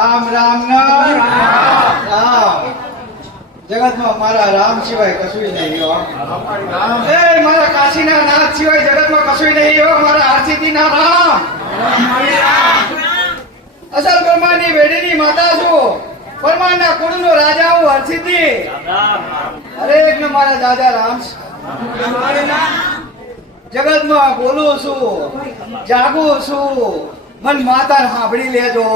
રામ રામ રામ જગતમાં મારા રામ સિવાય કશું નહીં હો. એ મારા કાશીના નાથ સિવાય જગતમાં કશું નહીં હો. મારા હરસિદ્ધિના રામ અસલ બ્રહ્માની વેડીની માતા છું. બ્રહ્માંડના કુળનો રાજા હું હરસિદ્ધિ. હરેક ને મારા દાદા રામ. જગતમાં બોલું છું, જાગું છું, મન માતા સાંભળી લેજો.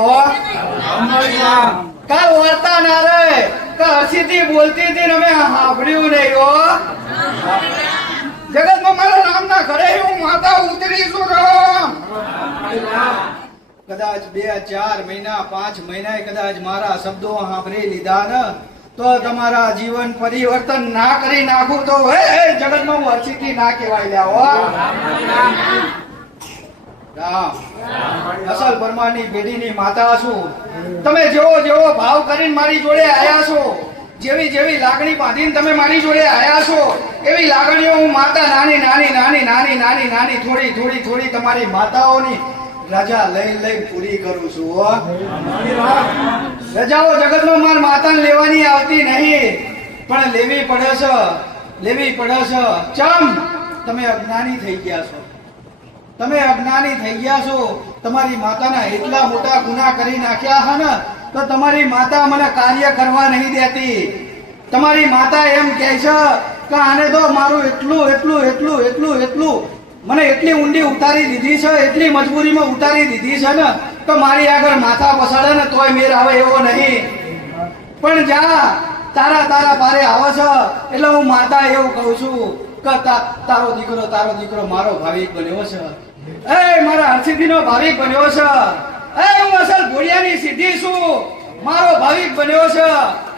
કાલ વાર્તા ના રે કે હરસિદ્ધિ બોલતી હતી ને અમે સાંભળ્યું નહીં હો. જગતમાં મારા રામ ના ઘરે હું માતા ઉતરી છું. રામ કદાચ 2 4 મહિના 5 મહિના કદાચ મારા શબ્દો સાંભળી લીધા ને તો તમારા જીવન પરિવર્તન ના કરી નાખું તો જગતમાં હું હરસિદ્ધિ ના કહેવાય લ્યા. રામ અસલ પરમાની પેઢીની માતા છું. તમે જેવો જેવો ભાવ કરીને મારી જોડે આયા છો, જેવી જેવી લાગણી બાંધીને તમે મારી જોડે આયા છો, એવી લાગણીઓ હું માતા નાની નાની નાની નાની નાની નાની થોડી થોડી થોડી તમારી માતાઓની રજા લઈ પૂરી કરું છું. રજાઓ જગતમાં માર માતાને લેવાની આવતી નહીં, પણ લેવી પડે છે. ચમ તમે અજ્ઞાની થઈ ગયા છો. તમારી માતાના એટલા મોટા ગુના કરી નાખ્યા હે ને તો તમારી માતા મને કાર્ય કરવા નહીં દેતી. તમારી માતા એમ કહે છે કે આને તો મારું એટલું મને એટલી ઊંડી ઉતારી દીધી છે, એટલી મજબૂરીમાં ઉતારી દીધી છે ને તો મારી આગળ માથા પસાડે ને તોય મેર આવે એવો નહીં. પણ જા તારા પારે આવે છે એટલે હું માતા એવું કહું છું કે તારો દીકરો મારો ભાવિક બન્યો છે. એ મારા હરસિદ્ધિનો ભાવિક બન્યો છે. એ હું અસલ ભોળિયાની સિદ્ધિ છું. મારો ભાવિક બન્યો છે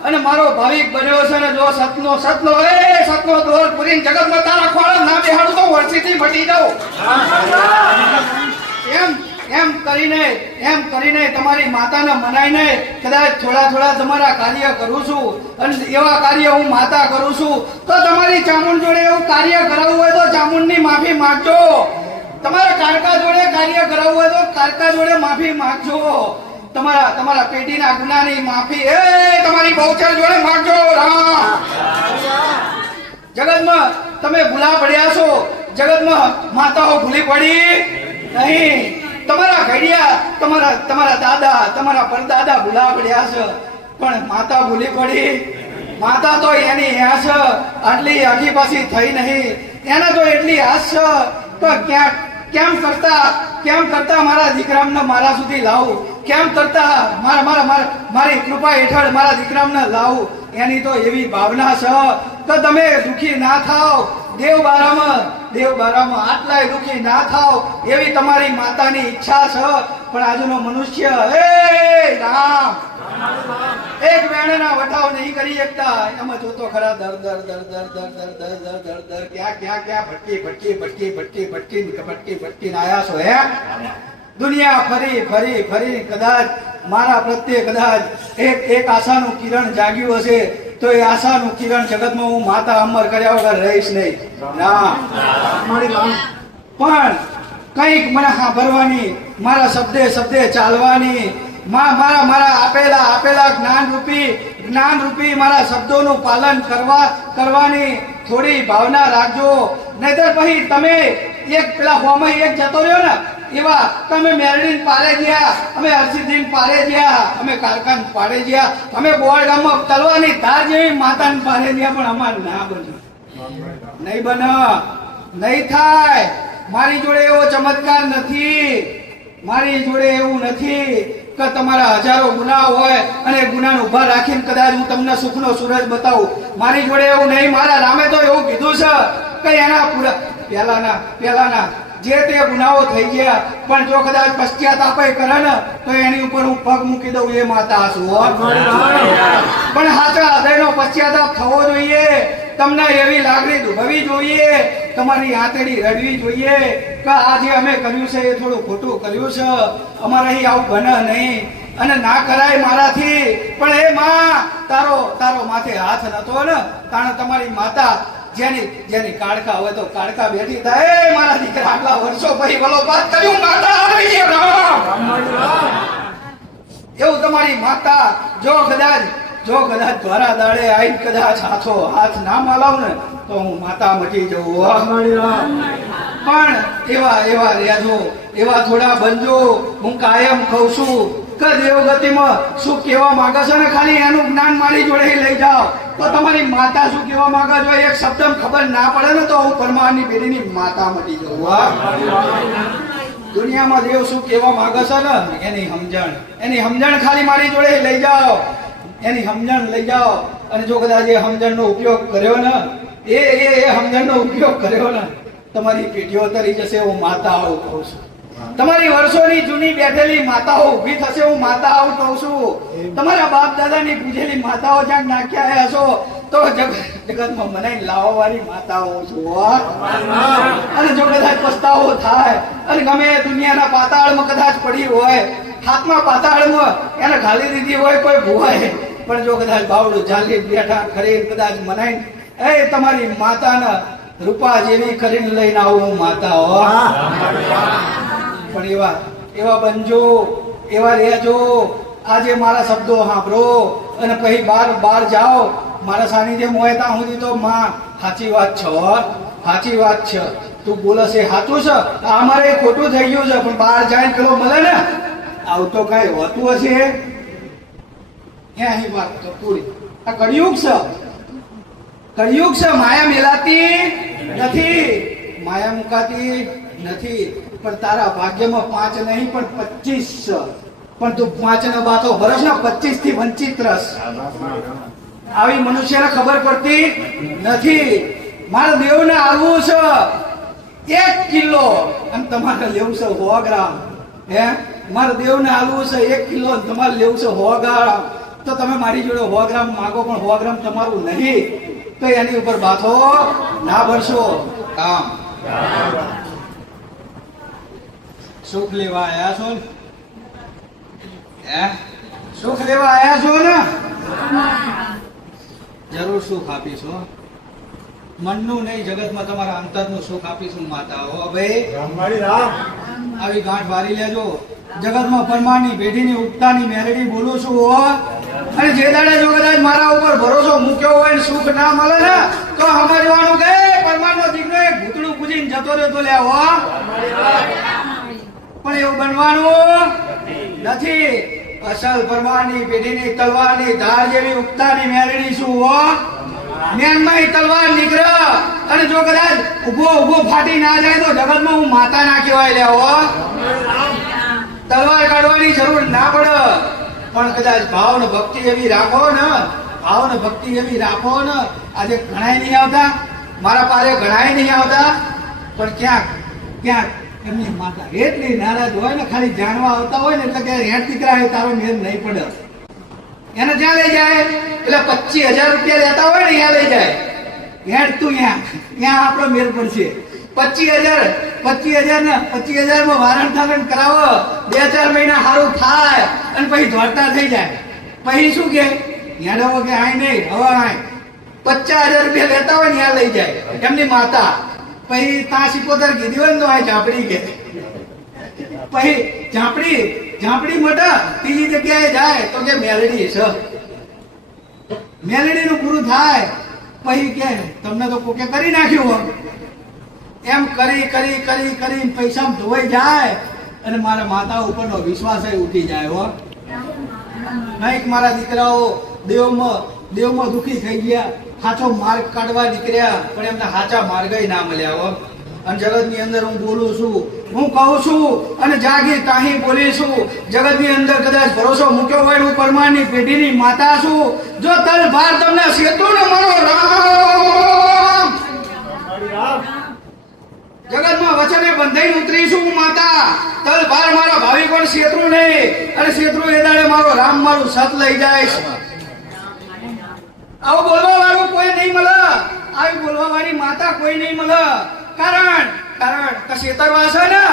અને મારો ભાવિક બન્યો છે ને જો સતનો દોર પૂરીને જગતમાં તારા ખોળે ના બેહાડું તો હરસિદ્ધિ મટી જાઉં. એમ કરીને તમારી માતાને મનાઈને કદાચ થોડા તમારા કાર્ય કરું છું અને એવા કાર્ય હું માતા કરું છું તો તમારી ચામુંડ જોડે એવું કાર્ય કરાવવું હોય તો ચામુંડની માફી માંગજો. તમારા કારકા જોડે કાર્ય કરાવવું હોય તો કારકા જોડે માફી માંગજો. તમારા પેઢીના ગુનાની માફી તમારી બહુચર જોડે માંગજો. જગતમાં તમે ભૂલા પડ્યા છો. જગતમાં માતાઓ ભૂલી પડી નહીં. તમારા ઘડિયા તમારા દાદા તમારા પરદાદા ભૂલા પડ્યા છે પણ માતા ભૂલી પડી. માતા તો એની આશ આટલી આખી પાછી થઈ નહીં. એને તો એટલી આશ છે કે કેમ કરતા મારા દીકરાને મારા સુધી લાવું, કેમ કરતા મારી કૃપા હેઠળ મારા દીકરાને લાવું. એની તો એવી ભાવના છે કે તમે દુખી ના થાવ. દેવ બારામાં આટલાય દુખી ના થાવ એવી તમારી માતાની ઈચ્છા છે. પણ આજનો મનુષ્ય રામ એક વેણના વટાવ નહીં કરી શકતા. એમાં જોતો ખરા દર ક્યાં ભટકી આયા છો. દુનિયા ફરી કદાચ મારા પ્રત્યે કદાચ એક આશાનું કિરણ જાગ્યું હશે તો એ આશાનું કિરણ જગતમાં હું માતા અમર કર્યા વગર રહીશ નહીં. ના પણ કંઈક મને સાંભળવાની, મારા શબ્દે ચાલવાની, મારા આપેલા જ્ઞાન રૂપી મારા શબ્દોનું પાલન કરવાની થોડી ભાવના રાખજો. નહીતર પછી તમે પેલા હોમાં એક જતો રહ્યો ને એવા તમે મેરડીન પારે ગયા, અમે હરસિદ્ધિન પારે ગયા, અમે કારકાન પારે ગયા, અમે બોળ ગામમાં તલવાની ધાર જેવી માતાને પારે ગયા. પણ અમારે ના બને, નહીં થાય. મારી જોડે એવો ચમત્કાર નથી. મારી જોડે એવું નથી કે તમારા હજારો ગુના હોય અને ગુનાને ઉભા રાખીને કદાચ હું તમને સુખનો સૂરજ બતાવું. મારી જોડે એવું નહીં. મારા રામે તો એવું કીધું છે કે એના પૂરા પહેલાના જે તે ગુનાઓ થઈ ગયા પણ જો કદાચ પશ્ચાતાપ કરે ને તો એની ઉપર હું પગ મૂકી દઉં. એ માતા છું. પણ સાચા હૃદયનો પશ્ચાતાપ થવો જોઈએ. તમને એવી લાગણી દુભવી જોઈએ, તમારી આંતડી રડવી જોઈએ કે આ જે અમે કર્યું છે એ થોડું ખોટું કર્યું છે, અમારે અહીં આવું બને નહીં અને ના કરાય મારાથી. પણ એ માં તારો માથે હાથ નતો ને તાણે તમારી માતા જેની કાળકા હોય તો કાળકા બેઠી થાય. મારા દીકરા આટલા વર્ષો પછી વલો વાત કર્યું માતા આવી. એવું તમારી માતા જો કદાચ દ્વારા દાડે આવીને કદાચ હાથ ના માલાવ ને તો હું માતા મટી જવું. પણ એવા રહેજો, એવા થોડા બનજો. હું કાયમ કહું છું કે દેવગતિમાં શું કહેવા માંગે છે ને ખાલી એનું જ્ઞાન મારી જોડે લઈ જાઓ તો તમારી માતા શું કહેવા માંગે જો એક શબ્દ ખબર ના પડે ને તો હું પરમારની પેઢીની માતા મટી જવું. દુનિયામાં દેવ શું કહેવા માંગે છે ને એની સમજણ ખાલી મારી જોડે લઈ જાઓ, એની સમજણ લઈ જાઓ. અને જો કદાચ એ સમજણનો ઉપયોગ કર્યો ને એ સમજણનો ઉપયોગ કર્યો ને તમારી પેઢીઓ તરી જશે. હું માતા આવું કહું છું. તમારી વર્ષોની જૂની બેઠેલી માતાઓ ઊભી થશે. હું માતા આવું કહું છું. તમારા બાપ દાદાની પૂજેલી માતાઓ જ્યાં નાખ્યા હશો તો જગતમાં મનાઈ લાવવા વાળી માતાઓ છું. અને જો કદાચ પસ્તાવો થાય અને ગમે દુનિયાના પાતાળમાં કદાચ પડી હોય, હાથમાં પાતાળમાં એને ખાલી દીધી હોય કોઈ ભૂવાય, પણ જો કદાચ બાવડું ચાલી બેઠા ખરી કદાચ મનાઈ એ તમારી માતાના રૂપા જેવી કરીને લઈને આવું માતા હો. પણ એવા બનજો, એવા રહેજો. આજે મારા શબ્દો સાંભળો અને પછી બહાર જાઓ. મારા સાનિધ્ય મોય ત્યાં સુધી તો માં સાચી વાત છે, તું બોલે છે સાચું છે, અમારે ખોટું થઈ ગયું છે, પણ બહાર જાય પેલો મળે ને આવું તો કઈ હોતું હશે. અહીં વાત તો પૂરી. આ કળિયુગ છે. માયા મેલાતી નથી, માયા મુકાતી નથી. પણ તારા ભાગ્યમાં 5 નહીં પણ 25 છે. પણ તું 5 ને બાતો ભરસ ને 25 થી વંચિત રસ. આવી મનુષ્યને ખબર પડતી નથી. મારા દેવને આવવું છે 1 કિલો અને તમારે લેવું છે 100 ગ્રામ. મારા દેવને આવવું છે 1 કિલો અને તમારે લેવું છે 100 ગ્રામ. તો તમે મારી જોડે 100 ગ્રામ માગો પણ 100 ગ્રામ તમારું નહીં તો એની ઉપર બાથો ના ભરશો. કામ સુખ લેવા આયા છો ને? સુખ લેવા આયા છો ને? જરૂર સુખ આપીશો. મનનું નહીં, જગતમાં તમારા અંતરનું સુખ આપીશું માતા. હો ભાઈ આવી ગાંઠ વારી લેજો. જગતમાં પરમારની પેઢીની ઉગતાની મેરડી બોલું છું. હો અને જે દાડે જો કદાચ મારા ઉપર ભરોસો મૂક્યો હોય ને સુખ ના મળે ને તો સમજવાનું કે પરમારનો દીકરો એક ભૂતળું પૂજીને જતો રહ્યો તો લે. હો પણ એવું બનવાનું નથી. અસલ પરમારની પેઢીની તલવારની ધાર જેવી ઉગતાની મેરડી શું. હો મેનમાં તલવાર નીકળે અને જો કદાચ ઉભો ફાટી ના જાય તો જગતમાં હું માતા ના કહેવાય. લે હો તલવાર કાઢવાની જરૂર ના પડે. પણ કદાચ ભાવ ને ભક્તિ એવી રાખો ને, આજે ઘણાય નહીં આવતા, મારા પાસે ઘણાય નહીં આવતા, પણ ક્યાંક એમની માતા એટલી નારાજ હોય ને, ખાલી જાણવા આવતા હોય ને એટલે કે હેઠ દીકરા હોય તારો મેર નહીં પડે. એને જ્યાં લઈ જાય એટલે 25,000 રૂપિયા લેતા હોય ને ત્યાં લઈ જાય. હેઠ તું ત્યાં આપણો મેર પડશે. 25,000 ને 25,000 માં વારણ થારણ કરાવો, 2-4 મહિના સારું થાય અને પછી ધોળતા થઈ જાય. પછી શું કે હેડવો કે આય નહીં હવે આય 50,000 રૂપિયા લેતા હોય ને ત્યાં લઈ જાય એમની માતા. પછી ત્યાં 75 કીધી હોય ને તો આ ઝાપડી કે પછી ઝાપડી મોટા ત્રીજી જગ્યાએ જાય તો કે મેલડી છે. મેલડીનું પૂરું થાય પછી કે તમને તો કોકે કરી નાખ્યું. એમ કરી પૈસા ધોવાઈ જાય અને મારા માતા ઉપરનો વિશ્વાસ ઉઠી જાય. હો નહીં મારા દીકરાઓ દેવમાં દુખી થઈ ગયા, સાચો માર્ગ કાઢવા નીકળ્યા પણ એમને સાચા માર્ગ ના મળ્યા. હો અને જગતની અંદર હું બોલું છું, હું કહું છું અને જાગી તાહી બોલીશું. જગતની અંદર કદાચ ભરોસો મૂક્યો હોય હું પરમારની પેઢીની માતા છું. જો તલ ભાર તમને સેતુ ને મારો રામ જગતમાં વચને બંધાઈને ઉતરીશું હું માતા. તલ ભાર મારા ભાવિકોને શેત્રુ નહીં અને શેત્રુ એ દાડે મારો રામ મારું સત લઈ જાય. આવું બોલવા વાળું કોઈ નહીં મળે, આવી બોલવા વાળી માતા કોઈ નહીં મળે. કારણ શેતરવા છે ને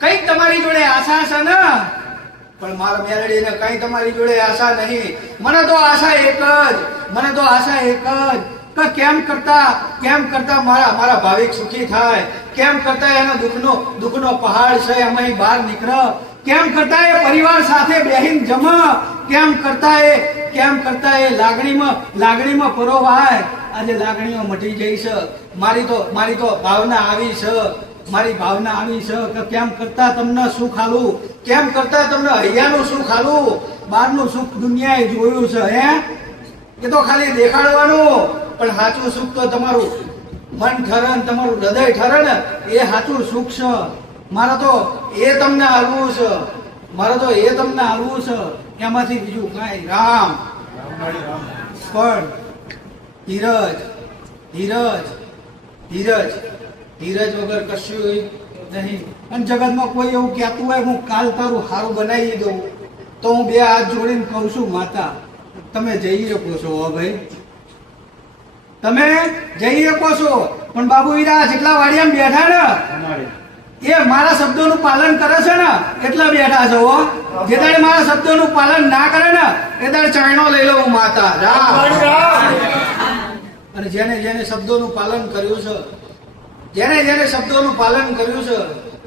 કઈક તમારી જોડે આશા છે ને, પણ મારા મેરડી ને કઈ તમારી જોડે આશા નહીં. મને તો આશા એક જ કેમ કરતા મારા ભાવિક સુખી થાય, કેમ કરતા એનો દુઃખનો પહાડ છે એમાં બહાર નીકળે. કેમ કરતા એ પરિવાર સાથે બેહીને જમ, કેમ કરતા એ લાગણીમાં પરોવાય. આજે લાગણીઓ મટી જઈ છે. મારી તો ભાવના આવી છે, મારી ભાવના આવી છે કે કેમ કરતા તમને સુખ આલું, કેમ કરતા તમને હૈયાનું સુખ આલું. બહારનું સુખ દુનિયાએ જોયું છે, હે એ તો ખાલી દેખાડવાનું, પણ સાચું સુખ તો તમારું મન ઠરે ને તમારું હૃદય ઠરે ને એ સાચું સુખ છે. મારે તો એ તમને હાલવું છે, એમાંથી બીજું કાંઈ રામ. પણ ધીરજ વગર કશું નહીં. અને જગતમાં કોઈ એવું કહેતું હોય હું કાલ તારું સારું બનાવી દઉં, તો હું બે હાથ જોડીને કહું છું, માતા તમે જઈ શકો છો. ભાઈ તમે જઈ શકો છો, પણ બાબુ વીરા જેટલા વાડિયામાં બેઠા ને એ મારા શબ્દોનું પાલન કરે છે ને એટલા બેઠા છે. જે દાડે મારા શબ્દોનું પાલન ના કરે ને એ દાડે ચાયણો લઈ લઉં માતા રામ. અને જેને શબ્દોનું પાલન કર્યું છે, જેને શબ્દોનું પાલન કર્યું છે,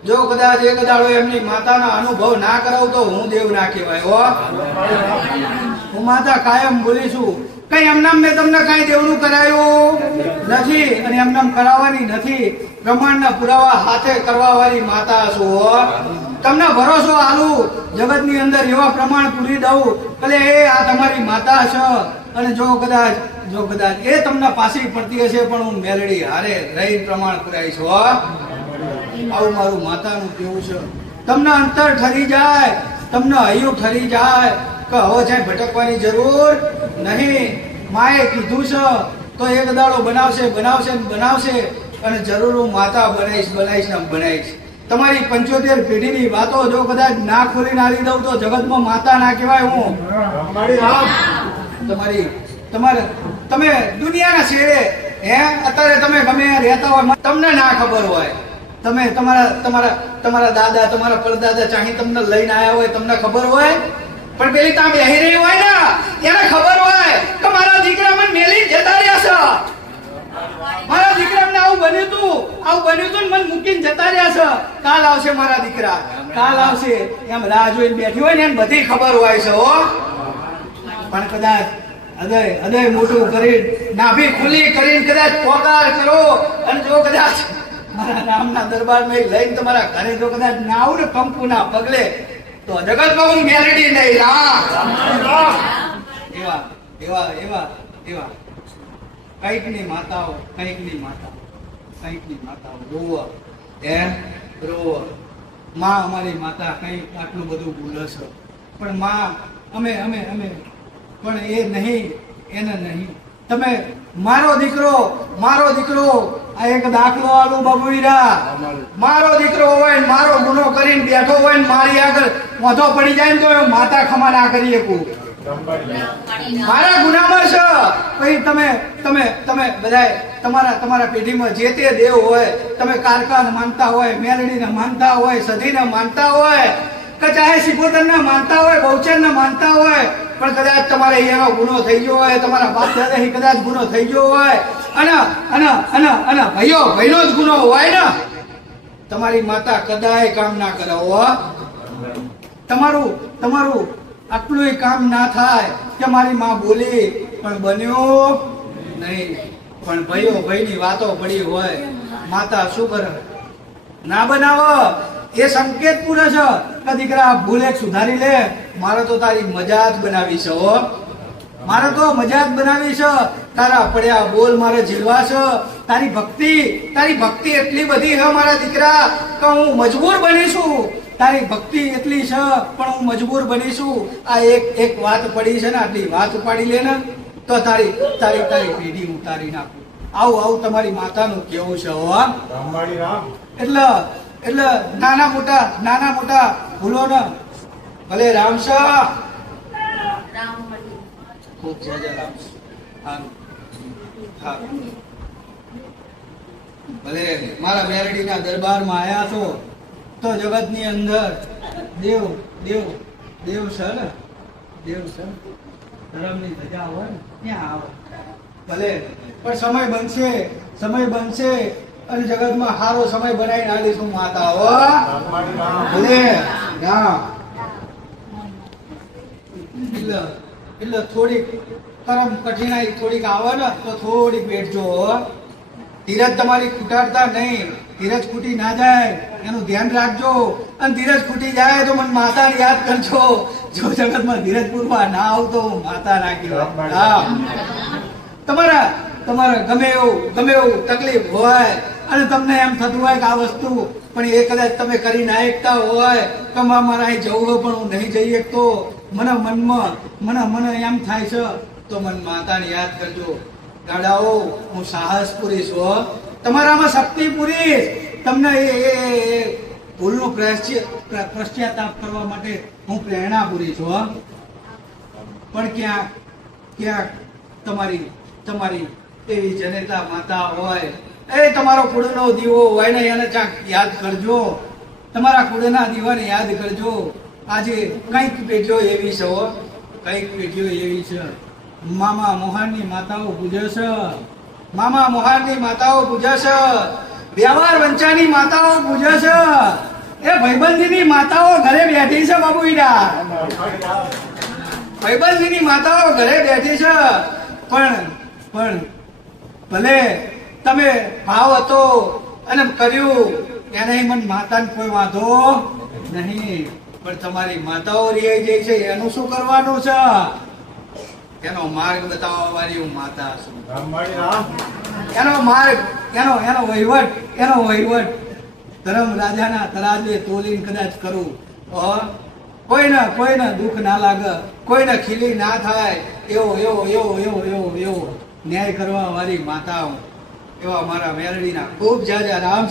જો કદાચ એક દાડો એમની માતાના અનુભવ ના કરાવ તો હું દેવ ના કહેવાય. હું માતા કાયમ બોલી છું, કઈ એમનામ મેં તમને કઈ દેવનું કરાયું નથી અને એમનામ કરાવવાની નથી. પ્રમાણના પુરાવા હાથે કરવા વાળી માતા છું. તમને ભરોસો આલું જગતની અંદર એવા પ્રમાણ પૂરી દઉં એટલે એ આ તમારી માતા છે. અને જો કદાચ એ તમને પાછી પડતી હશે પણ હું મેલડી હારે રહી પ્રમાણ પુરાઈશ. આવું મારું માતાનું કેવું છે. તમને અંતર ઠરી જાય, તમને હૈયું ઠરી જાય કે હવે જાય ભટકવાની જરૂર નહીં. માએ કીધું છે તો એક દાડો બનાવશે અને જરૂર હું માતા બનાવીશ. તમારી 75 પેઢીની વાતો જો કદાચ ના ખોલી નાખી દઉં તો જગતમાં માતા ના કહેવાય. હું તમે દુનિયાના છેડે અત્યારે તમે ગમે રહેતા હોય, તમને ના ખબર હોય, તમે તમારા દાદા તમારા પરદાદા ચાહી તમને લઈને આવ્યા હોય, તમને ખબર હોય, પણ પેલી ત્યાં બેહી રહી હોય ને એને ખબર હોય કે મારા દીકરા મને મેલી જતા રહ્યા છે, મારા દીકરાને આવું બન્યું તું મને મૂકીને જતા રહ્યા છે, કાલ આવશે મારા દીકરા, કાલ આવશે એમ રાહ જોઈને બેઠી હોય ને એને બધી ખબર હોય છે. પણ કદાચ હૃદય મોટું કરી નાભી ખુલ્લી કરીને કદાચ પોકાર કરો અને જો કદાચ મારા નામના દરબારમાં લઈને તમારા ઘરે જો કદાચ ના આવું ને કંકુના પગલે તો જગતમાં હું મેલડી નહીં રામ. એવા કઈકની માતાઓ રોવો. માં અમારી માતા કઈક આટલું બધું ભૂલે છે, પણ માં અમે પણ એને નહીં. તમે મારો દીકરો આ એક દાખલો આલું બાબુરા, મારો દીકરો હોય ને મારો ગુનો કરીને બેઠો હોય ને મારી આગળ મોઢો પડી જાય ને તો માતા ખમા ના કરી શકું. મારા ગુનામાં છે. પછી તમે બધા તમારા પેઢીમાં જે તે દેવ હોય, તમે કારકાને માનતા હોય, મેલડીને માનતા હોય, સધીને માનતા હોય, કે ચાહે સિકોતરને માનતા હોય, બહુચરને માનતા હોય, પણ કદાચ તમારે અહીંયાનો ગુનો થઈ ગયો હોય, તમારા બાપ દાદા કદાચ ગુનો થઈ ગયો હોય અને ભાઈનો જ ગુનો હોય ને, તમારી માતા કદાય કામ ના કરે. તમારું આટલું કામ ના થાય કે મારી માં બોલી પણ બન્યું નહીં. પણ ભાઈની વાતો પડી હોય, માતા શું કરે ના બનાવો એ સંકેત પૂરે છે કે દીકરા ભૂલે સુધારી લે, મારે તો તારી મજા જ બનાવી છે. તારા પડ્યા બોલ મારે જીલવા છે. તારી ભક્તિ એટલી બધી છે મારા દીકરા કે હું મજબૂર બનીશું. તારી ભક્તિ એટલી છે પણ હું મજબૂર બનીશું. આ એક વાત પડી છે ને, આટલી વાત ઉપાડી લે ને તો તારી પેઢી ઉતારી નાખું. આવું તમારી માતાનું કેવું છે. એટલે નાના મોટા ભૂલો ને ભલે રામ છે, ખૂબ ભલે મારા મેરડીના દરબારમાં આયા છો તો જગતની અંદર દેવ છે ને, ધર્મની ધજા હોય ને ત્યાં આવે. ભલે પણ સમય બનશે અને જગતમાં સારો સમય બનાવીને આવીશું માતા. ભલે રામ એટલે થોડીક કરમ કઠિનાઈ થોડીક આવે ને તો થોડીક બેઠજો હો. ધીરજ તમારી ખૂટાડતા નહીં, ધીરજ ખૂટી ના જાય એનું ધ્યાન રાખજો. અને ધીરજ ખૂટી જાય તો મને માતા યાદ કરજો. જો જગતમાં ધીરજ પૂરવા ના આવતો હું માતા નાખ્યો. હા, તમારા ગમે એવું તકલીફ હોય અને તમને એમ થતું હોય કે આ વસ્તુ પણ એ કદાચ તમે કરી ના એકતા હોય કે મારે અહીં જવું હોય પણ હું નહીં જઈ શકતો, મને એમ થાય છે તો મને માતાને યાદ કરજો. દાદાઓ હું સાહસ પૂરીશ હો, તમારામાં શક્તિ પૂરીશ. તમને એ ભૂલનો પશ્ચાતાપ કરવા માટે હું પ્રેરણા પૂરીશ હો. પણ ક્યાંક તમારી એવી જનેતા માતા હોય, એ તમારો કુળનો દીવો હોય ને એને ક્યાંક યાદ કરજો. તમારા કુળના દીવાને યાદ કરજો. આજે કંઈક પેઢીઓ એવી છે હો, કંઈક પેઢીઓ એવી છે. મામા મોહારની માતાઓ પૂજે છે, મામા મોહારની માતાઓ પૂજે છે, વ્યવહાર વંચાની માતાઓ પૂજે છે, એ ભાઈબંધીની માતાઓ ઘરે બેઠી છે. બાબુ ઈડા ભાઈબંધીની માતાઓ ઘરે બેઠી છે. પણ ભલે તમે ભાવ હતો અને કર્યું એને મને માતાને કોઈ વાંધો નહીં, પણ તમારી માતાઓ રહી જાય છે એનું શું કરવાનું છે? એનો માર્ગ બતાવવા વાળી હું માતા છું. એનો માર્ગ એનો વહીવટ ધર્મ રાજાના તરાજે તોલીને કદાચ કરું કોઈને દુઃખ ના લાગે, કોઈને ખીલી ના થાય એવો ન્યાય કરવા વાળી માતા હું. એવા મારા મેરડીના ખૂબ જાજા રામ.